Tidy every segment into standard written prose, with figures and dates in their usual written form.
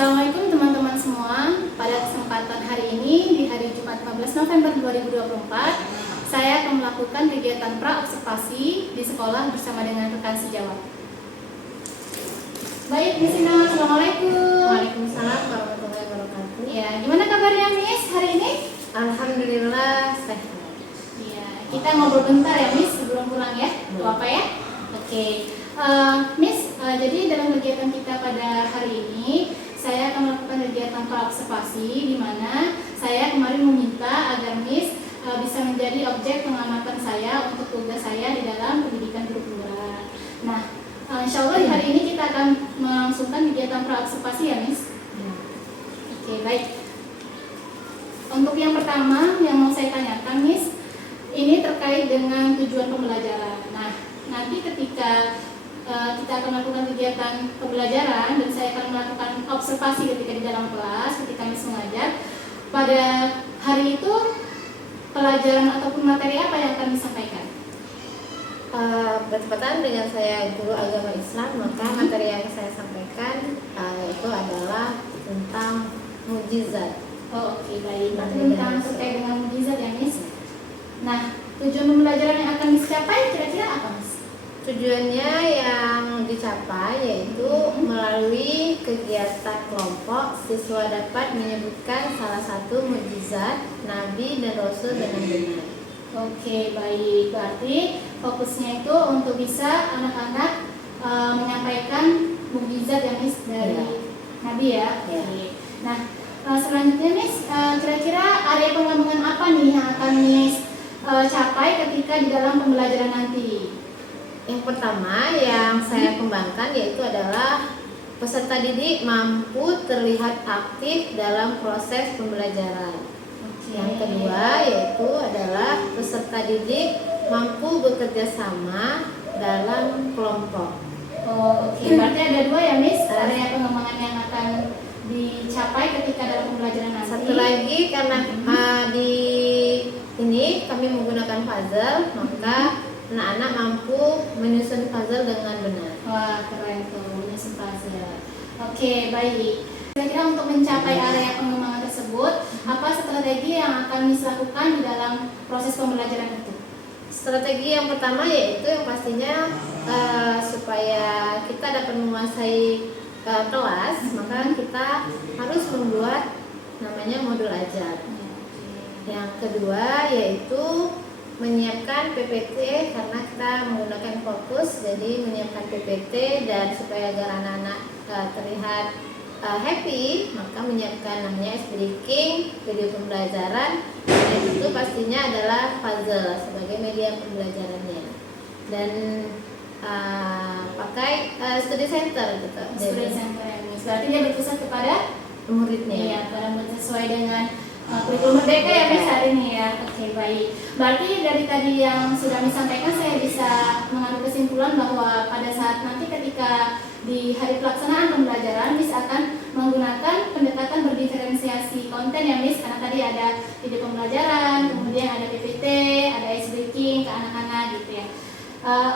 Assalamualaikum teman-teman semua. Pada kesempatan hari ini, di hari Jumat 15 November 2024, saya akan melakukan kegiatan pra-observasi di sekolah bersama dengan rekan sejawat. Baik, Miss Indah, Assalamualaikum. Waalaikumsalam warahmatullahi wabarakatuh. Ya, gimana kabarnya Miss hari ini? Alhamdulillah sehat. Ya, kita ngobrol bentar ya Miss sebelum pulang ya. Gak apa ya? Oke. Miss, jadi dalam kegiatan kita pada hari ini, saya akan melakukan kegiatan pra-observasi di mana saya kemarin meminta agar Miss bisa menjadi objek pengamatan saya untuk tugas saya di dalam pendidikan guru penggerak. Nah, insya Allah di hari ini kita akan melangsungkan kegiatan pra-observasi ya Miss. Oke, baik. Untuk yang pertama yang mau saya tanyakan Miss, ini terkait dengan tujuan pembelajaran. Nah, nanti ketika kita akan melakukan kegiatan pembelajaran dan saya akan melakukan observasi ketika di dalam kelas, ketika Miss mengajar, pada hari itu pelajaran ataupun materi apa yang akan disampaikan? Bertepatan dengan saya guru agama Islam, maka materi yang saya sampaikan itu adalah tentang mukjizat. Oh, oke, baik. Tentang terkait dengan mukjizat ya Miss. Nah, tujuan pembelajaran yang akan dicapai kira-kira apa Miss? Tujuannya yang dicapai yaitu melalui kegiatan kelompok siswa dapat menyebutkan salah satu mukjizat Nabi dan Rasul dengan benar. Oke, baik. Berarti fokusnya itu untuk bisa anak-anak menyampaikan mukjizat yang Miss dari Nabi ya. Oke. Nah, selanjutnya Miss, kira-kira area pengembangan apa nih yang akan Miss capai ketika di dalam pembelajaran nanti? Yang pertama yang saya kembangkan yaitu adalah peserta didik mampu terlihat aktif dalam proses pembelajaran. Yang kedua yaitu adalah peserta didik mampu bekerja sama dalam kelompok. Oh, oke. Berarti ada dua ya Miss, area pengembangan yang akan dicapai ketika dalam pembelajaran nanti. Satu lagi karena di ini kami menggunakan puzzle, maka anak-anak mampu menyusun puzzle dengan benar. Wah, keren tuh, menyusun puzzle. Oke, baik. Kira-kira untuk mencapai area pengembangan tersebut, apa strategi yang akan Miss lakukan di dalam proses pembelajaran itu? Strategi yang pertama yaitu yang pastinya supaya kita dapat menguasai kelas, maka kita harus membuat namanya modul ajar. Yang kedua yaitu menyiapkan PPT karena kita menggunakan fokus, jadi menyiapkan PPT dan supaya agar anak-anak terlihat happy, maka menyiapkan namanya speaking, video pembelajaran, dan itu pastinya adalah puzzle sebagai media pembelajarannya. Dan pakai study center gitu. Study center ya Miss. Berarti dia berpusat kepada muridnya. Iya, pada murid sesuai dengan kurikulum merdeka ya Miss hari ini ya. Oke, baik. Berarti dari tadi yang sudah Miss sampaikan, saya bisa mengambil kesimpulan bahwa pada saat nanti ketika di hari pelaksanaan pembelajaran Miss akan menggunakan pendekatan berdiferensiasi konten ya Miss, karena tadi ada video pembelajaran, kemudian ada PPT, ada ice breaking ke anak-anak gitu ya.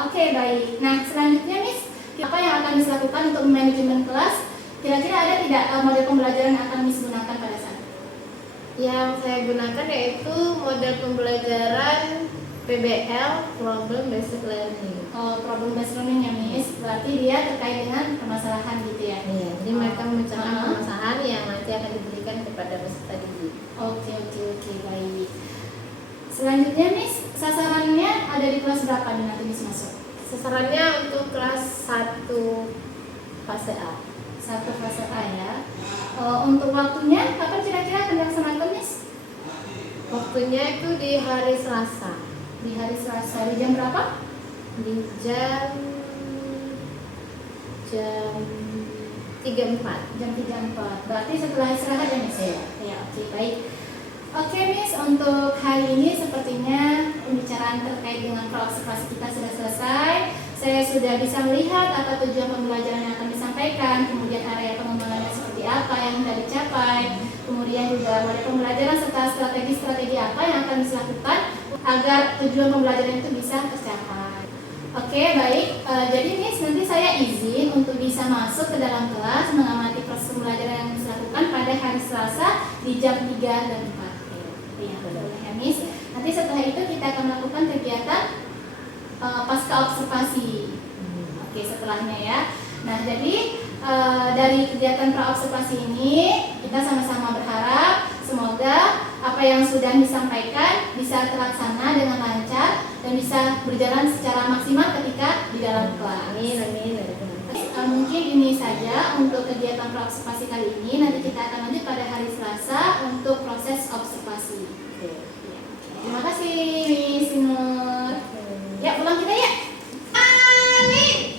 Oke, baik. Nah, selanjutnya Miss, apa yang akan Miss lakukan untuk manajemen kelas? Kira-kira ada tidak model pembelajaran yang akan Miss gunakan pada saat? Yang saya gunakan yaitu model pembelajaran PBL, Problem Based Learning. Oh, problem based learning ya Miss. Berarti dia terkait dengan permasalahan gitu ya. Iya, jadi mereka memecahkan permasalahan yang nanti akan diberikan kepada peserta didik. Oke, baik. Selanjutnya Miss, sasarannya ada di kelas berapa nih nanti Miss masuk? Sasarannya untuk kelas 1 fase A. 1 fase A ya. Untuk waktunya kapan kira-kira akan dilaksanakan Miss? Waktunya itu di hari Selasa. Di hari Selasa, di jam berapa? Di jam 3.4. Jam 3.4. Berarti setelah istirahat ya Miss? Ya, oke, baik. Oke Miss, untuk hari ini sepertinya pembicaraan terkait dengan pra-observasi kita sudah selesai. Saya sudah bisa melihat apa tujuan pembelajaran yang akan disampaikan, kemudian area pengembangannya seperti apa yang sudah dicapai, kemudian juga model pembelajaran serta strategi-strategi apa yang akan dilakukan agar tujuan pembelajaran itu bisa tercapai. Oke, baik. Jadi Miss, nanti saya izin untuk bisa masuk ke dalam kelas mengamati proses pembelajaran yang pada hari Selasa di jam 3 dan 4. Ya, boleh ya Miss. Nanti setelah itu kita akan melakukan kegiatan pasca observasi. Oke, setelahnya ya. Nah, jadi dari kegiatan pra-observasi ini kita sama-sama berharap semoga apa yang sudah disampaikan bisa terlaksana dengan lancar dan bisa berjalan secara maksimal ketika di dalam kelas. Amin, amin. Mungkin ini saja untuk kegiatan pra-observasi kali ini. Nanti kita akan lanjut pada hari Selasa untuk proses observasi. Terima kasih Miss Nur. Ya, pulang kita ya. Amin.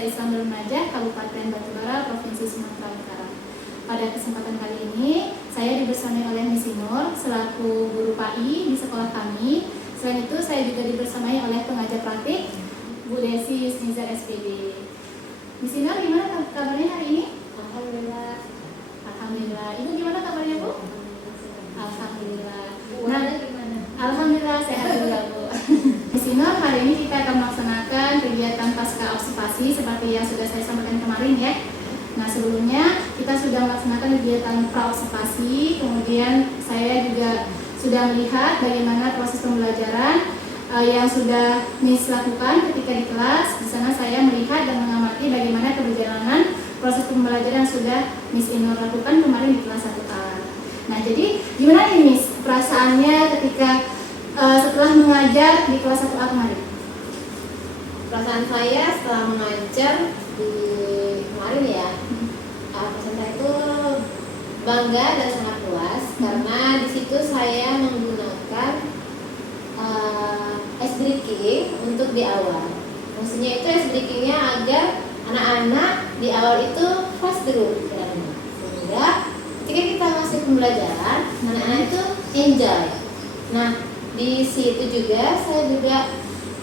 Madrasah Islam Darul Najah, Kabupaten Batubara, Provinsi Sumatera Utara. Pada kesempatan kali ini, saya dibersamai oleh Miss Nur selaku guru PAI di sekolah kami. Selain itu, saya juga dibersamai oleh pengajar praktik Bu Desi Yusnizar SPD. Miss Nur, gimana kabarnya hari ini? Alhamdulillah. Alhamdulillah. Ibu gimana kabarnya, Bu? Alhamdulillah. Nah, gimana? Alhamdulillah sehat juga, Bu. Miss Nur, hari ini kita akan melaksanakan kegiatan pasca observasi seperti yang sudah saya sampaikan kemarin ya. Nah, sebelumnya kita sudah melaksanakan kegiatan pra-observasi, kemudian saya juga sudah melihat bagaimana proses pembelajaran yang sudah Miss lakukan ketika di kelas. Di sana saya melihat dan mengamati bagaimana keberjalanan proses pembelajaran yang sudah Miss Inur lakukan kemarin di kelas 1A. Nah, jadi gimana nih Miss perasaannya ketika setelah mengajar di kelas 1A kemarin? Perasaan saya setelah mengajar di kemarin ya, perasaan saya itu bangga dan sangat puas karena di situ saya menggunakan ice breaking untuk di awal. Maksudnya itu ice breakingnya agar anak-anak di awal itu fast dulu, sehingga ketika kita masuk pembelajaran, anak-anak itu enjoy. Nah, di situ juga saya juga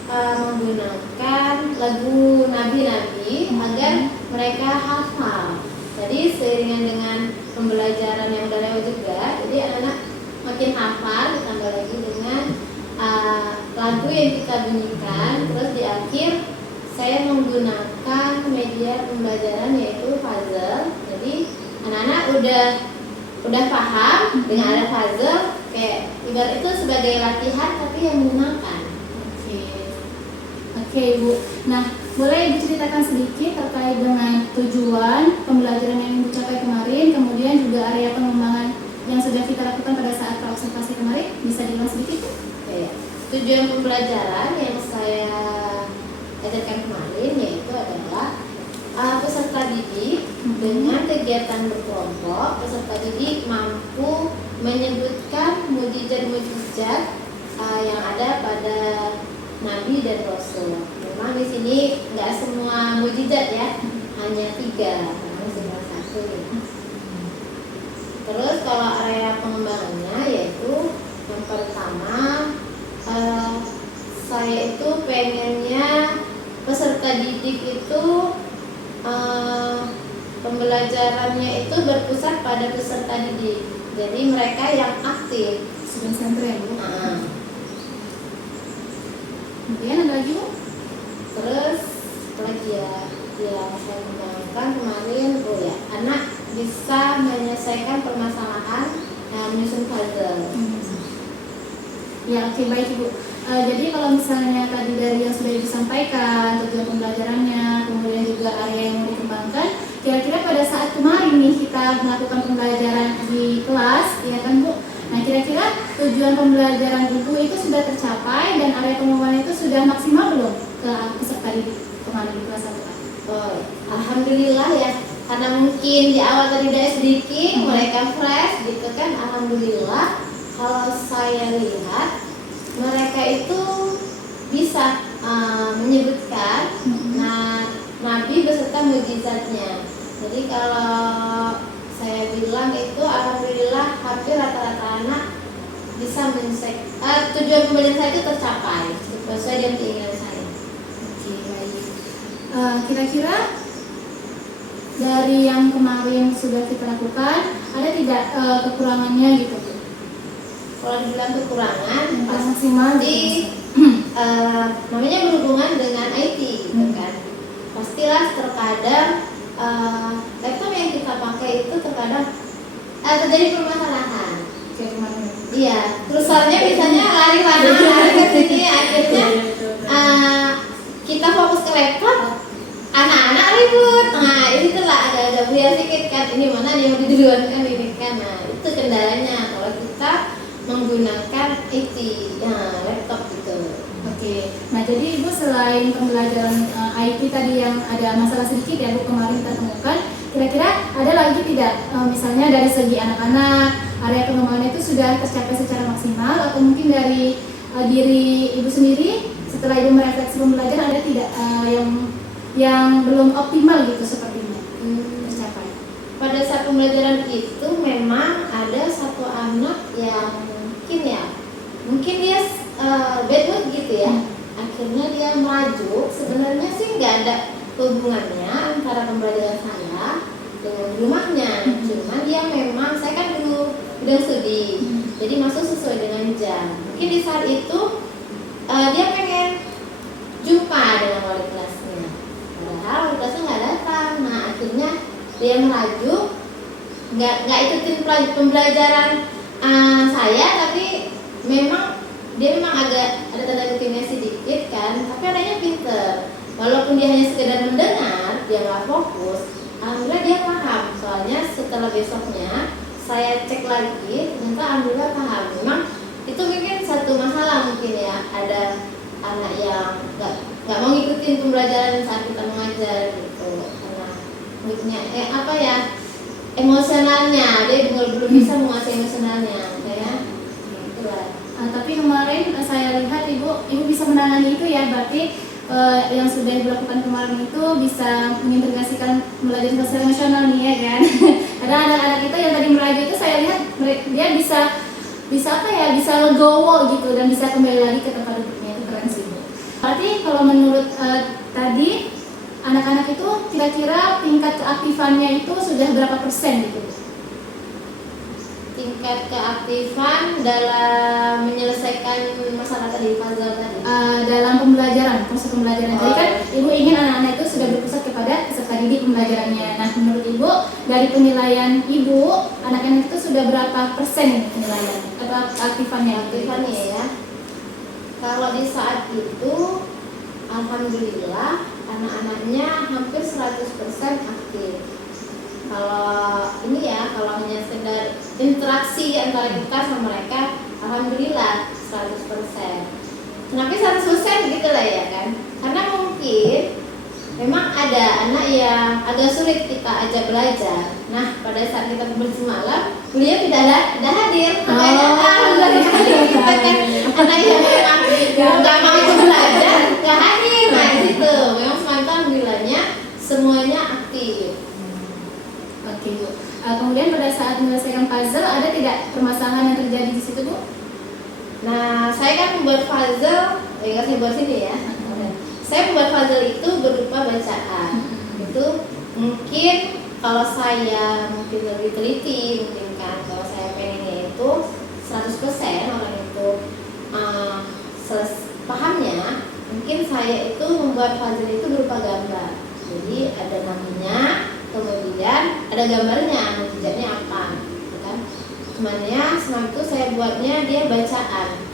menggunakan lagu nabi-nabi agar mereka hafal. Jadi seiringan dengan pembelajaran yang udah lewat juga, jadi anak-anak makin hafal, ditambah lagi dengan lagu yang kita bunyikan. Terus di akhir saya menggunakan media pembelajaran yaitu puzzle. Jadi anak-anak udah paham dengan ada puzzle, kayak ibarat itu sebagai latihan tapi yang menyenangkan. Oke, Bu. Nah, boleh Ibu ceritakan sedikit terkait dengan tujuan pembelajaran yang Ibu capai kemarin, kemudian juga area pengembangan yang sudah kita lakukan pada saat observasi kemarin? Bisa diulang sedikit, Bu? Oke. Tujuan pembelajaran yang saya ajarkan kemarin yaitu adalah peserta didik dengan kegiatan berkelompok, peserta didik mampu menyebutkan mukjizat-mukjizat yang ada pada Nabi dan Rasul. Memang di sini nggak semua mukjizat ya, hanya 3, karena cuma 1 ya. Terus kalau area pengembangannya yaitu yang pertama, saya itu pengennya peserta didik itu pembelajarannya itu berpusat pada peserta didik. Jadi mereka yang aktif. Sudah sampai ya, Bu? Kemudian ada lagi, Bu? Terus lagi ya yang saya kembangkan kemarin, anak bisa menyelesaikan permasalahan menyusun puzzle. Ya, oke, baik, Bu. Jadi kalau misalnya tadi dari yang sudah disampaikan, tujuan pembelajarannya, kemudian juga area yang mau dikembangkan, kira-kira pada saat kemarin nih kita melakukan pembelajaran di kelas, ya kan, Bu? Nah, kira-kira tujuan pembelajaran Ibu itu sudah tercapai dan area pengembangan itu sudah maksimal belum ke peserta didik kemarin di kelas 1A? Alhamdulillah ya, karena mungkin di awal tadi udah sedikit, mereka fresh gitu kan. Alhamdulillah, kalau saya lihat mereka itu bisa menyebutkan Nabi beserta mukjizatnya. Jadi kalau saya bilang itu alhamdulillah hampir rata-rata anak bisa menyelesaikan tujuan pembelajaran saya itu tercapai sesuai dengan keinginan saya. Oke, baik. Kira-kira dari yang kemarin sudah kita lakukan, ada tidak kekurangannya gitu, Bu? Kalau dibilang kekurangan, pasti namanya berhubungan dengan IT, gitu kan. Pastilah terkadang laptop yang kita pakai itu terkadang terjadi permasalahan. Iya, kursornya misalnya lari ke sini, akhirnya kita fokus ke laptop, anak-anak ribut. Nah, itulah ada biar sedikit kan, ini mana yang duluan kan ini kan. Nah, itu kendalanya kalau kita menggunakan IT, laptop gitu. Oke, nah jadi Ibu selain pembelajaran IT tadi yang ada masalah sedikit ya Bu kemarin kita temukan, kira-kira ada lagi tidak misalnya dari segi anak-anak area pengembangan itu sudah tercapai secara maksimal atau mungkin dari diri Ibu sendiri setelah Ibu merefleksi pembelajaran ada tidak yang belum optimal gitu sepertinya tercapai? Pada saat pembelajaran itu memang ada satu anak yang mungkin dia bad mood gitu ya. Akhirnya dia merajuk. Sebenarnya sih nggak ada hubungannya antara pembelajaran saya dengan rumahnya. Cuman dia memang, saya kan dulu bidang studi, jadi masuk sesuai dengan jam. Mungkin di saat itu dia pengen jumpa dengan wali kelasnya, padahal wali kelasnya nggak datang. Nah akhirnya dia merajuk, nggak ikutin pembelajaran saya, tapi dia memang agak ada tanda kutipnya sedikit kan, tapi adanya pinter. Walaupun dia hanya sekedar mendengar, dia nggak fokus, alhamdulillah dia paham. Soalnya setelah besoknya saya cek lagi, ternyata alhamdulillah paham. Memang itu mungkin satu masalah mungkin ya, ada anak yang nggak mau ngikutin pembelajaran saat kita mengajar gitu, karena moodnya emosionalnya dia belum bisa menguasai emosionalnya kayak itulah. Tapi kemarin saya lihat ibu bisa menangani itu ya, berarti yang sudah dilakukan kemarin itu bisa mengintegrasikan belajar sosial emosional nih ya kan. Ada anak-anak itu yang tadi merajuk itu saya lihat dia bisa bisa legowo gitu dan bisa kembali lagi ke tempat duduknya. Itu keren sih Bu. Berarti kalau menurut tadi anak-anak itu kira-kira tingkat keaktifannya itu sudah berapa persen gitu Bu? Tingkat keaktifan dalam menyelesaikan masalah tadi, puzzle tadi. Dalam pembelajaran, proses pembelajaran. Jadi kan ibu ingin anak-anak itu sudah berpusat kepada peserta didik pembelajarannya. Nah, menurut ibu dari penilaian ibu, anak-anak itu sudah berapa persen penilaian atau keaktifannya? Aktifannya ya. Kalau di saat itu, alhamdulillah anak-anaknya hampir 100% aktif. Kalau kalau hanya sekedar interaksi antara kita sama mereka, alhamdulillah 100%. Kenapa 100% gitu lah ya kan? Karena mungkin memang ada anak yang agak sulit kita ajak belajar. Nah, pada saat kita bersih malam, beliau tidak hadir. Makanya alhamdulillah kita kan anak yang memang nggak mau ikut belajar, nggak hadir. Nah itu memang semacam alhamdulillahnya semuanya aktif. Oke Bu. Kemudian pada saat menyelesaikan puzzle ada tidak permasalahan yang terjadi di situ Bu? Nah, saya kan membuat puzzle, nggak saya buat sini ya. Saya membuat puzzle itu berupa bacaan. Itu mungkin kalau saya mungkin lebih teliti, mungkin kan kalau saya pengennya itu 100% orang itu pahamnya, mungkin saya itu membuat puzzle itu berupa gambar. Jadi ada namanya, kemudian ada gambarnya, jejaknya apa, gitu kan? Cuman itu saya buatnya dia bacaan.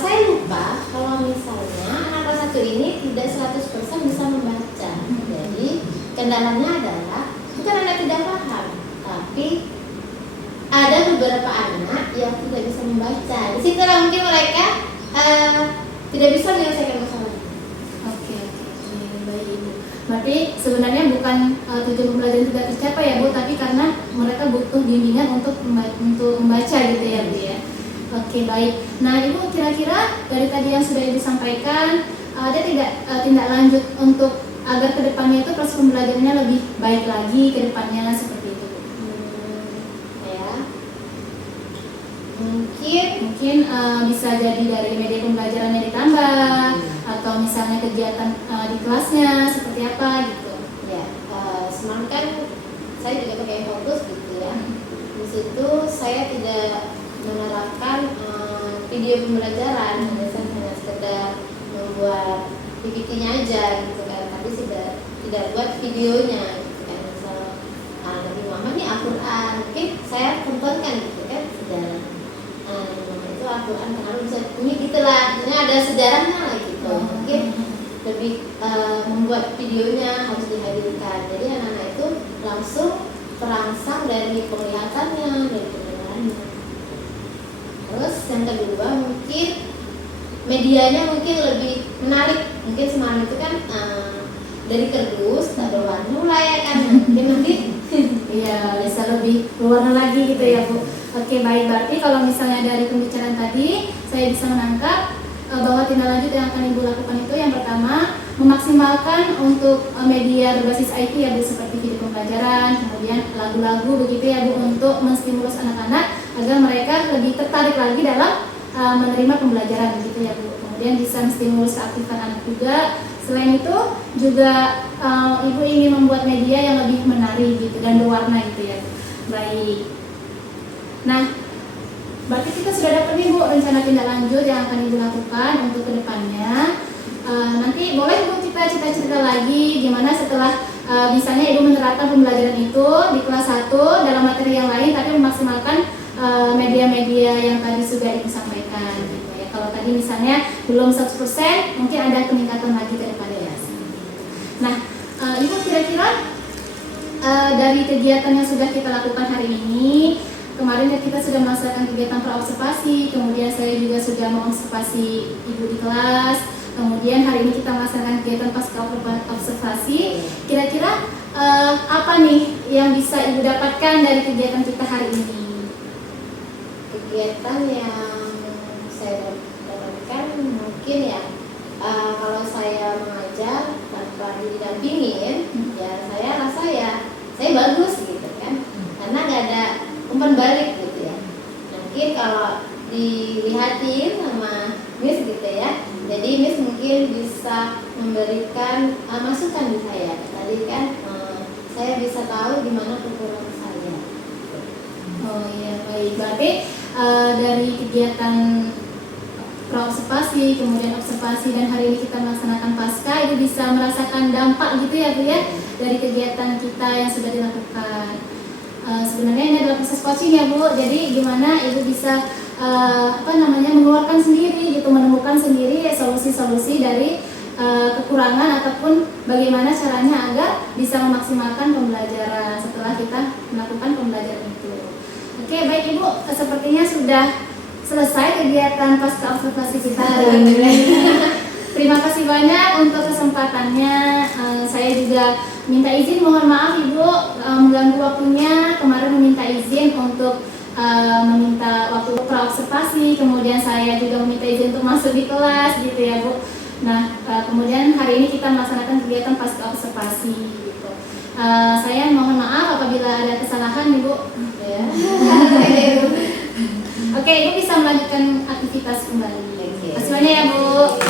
Saya lupa kalau misalnya anak kelas 1 ini tidak 100% bisa membaca. Jadi kendalanya adalah bukan anak tidak paham, tapi ada beberapa anak yang tidak bisa membaca. Di situ mungkin mereka tidak bisa menyelesaikan masalah. Oke, baik Ibu. Berarti sebenarnya bukan tujuan pembelajaran tidak tercapai ya Bu, tapi karena mereka butuh bimbingan untuk membaca gitu ya Bu ya. Oke, baik. Nah Ibu, kira-kira dari tadi yang sudah Ibu sampaikan, ada tidak tindak lanjut untuk agar kedepannya itu proses pembelajarannya lebih baik lagi ke depannya seperti itu Bu? Mungkin bisa jadi dari media pembelajarannya ditambah, atau misalnya kegiatan di kelasnya seperti apa gitu. Ya, semalam kan saya juga pakai fokus gitu ya. Di situ saya tidak menerapkan video pembelajaran, saya hanya sekedar membuat PPT-nya aja gitu kan, tapi tidak buat videonya gitu kan. Misal Nabi Muhammad nih Al-Quran, mungkin saya tontonkan gitu kan sejarah. Itu Al-Quran kenapa bisa ini gitulah, sebenarnya ada sejarahnya lah gitu. Mungkin lebih membuat videonya harus dihadirkan, jadi anak-anak itu langsung terangsang dari penglihatannya, dari pendengarannya. Terus yang kedua mungkin medianya mungkin lebih menarik. Mungkin semalam itu kan dari kardus tak berwarna mulai ya kan, mungkin nanti iya bisa lebih berwarna lagi gitu ya Bu. Oke, baik. Berarti kalau misalnya dari pembicaraan tadi saya bisa menangkap bahwa tindak lanjut yang akan Ibu lakukan itu yang pertama memaksimalkan untuk media berbasis IT ya Bu, seperti video pembelajaran, kemudian lagu-lagu begitu ya Bu, untuk menstimulus anak-anak agar mereka lebih tertarik lagi dalam menerima pembelajaran begitu ya Bu. Kemudian bisa menstimulus keaktifan anak juga. Selain itu juga Ibu ingin membuat media yang lebih menarik gitu dan berwarna gitu ya Bu. Baik. Nah, berarti kita sudah dapat nih Bu rencana tindak lanjut yang akan Ibu lakukan untuk kedepannya. Nanti boleh Bu kita cerita lagi gimana setelah misalnya Ibu menerapkan pembelajaran itu di kelas 1 dalam materi yang lain tapi memaksimalkan media-media yang tadi sudah Ibu sampaikan gitu ya. Kalau tadi misalnya belum 100%, mungkin ada peningkatan lagi ke depannya ya. Nah, Ibu kira-kira dari kegiatan yang sudah kita lakukan hari ini, kemarin kita sudah melaksanakan kegiatan praobservasi, kemudian saya juga sudah mengobservasi Ibu di kelas, kemudian hari ini kita melaksanakan kegiatan pasca observasi. Kira-kira apa nih yang bisa Ibu dapatkan dari kegiatan kita hari ini? Kegiatan yang saya dapatkan mungkin ya, kalau saya mengajar tanpa didampingin, ya saya rasa ya saya bagus gitu kan, karena gak ada umpan balik gitu ya. Mungkin kalau dilihatin sama Miss gitu ya, jadi Miss mungkin bisa memberikan masukan di saya. Tadi kan saya bisa tahu di mana kekurangan saya. Oh iya, baik. Berarti dari kegiatan praobservasi, kemudian observasi, dan hari ini kita melaksanakan pasca, Ibu bisa merasakan dampak gitu ya Bu ya dari kegiatan kita yang sudah dilakukan. Sebenarnya ini adalah proses coaching ya Bu, jadi gimana Ibu bisa mengeluarkan sendiri gitu, menemukan sendiri solusi-solusi dari kekurangan ataupun bagaimana caranya agar bisa memaksimalkan pembelajaran setelah kita melakukan pembelajaran itu. Oke, baik Ibu, sepertinya sudah selesai kegiatan pasca observasi kita hari ini. Terima kasih banyak untuk kesempatannya. Saya juga minta izin, mohon maaf Ibu mengganggu waktunya. Kemarin meminta izin untuk meminta waktu praobservasi, kemudian saya juga meminta izin untuk masuk di kelas gitu ya Bu. Nah, kemudian hari ini kita melaksanakan kegiatan pasca observasi gitu. Saya mohon maaf apabila ada kesalahan Ibu. Ya. Oke, Ibu bisa melanjutkan aktivitas kembali. Terima kasih banyak ya Bu.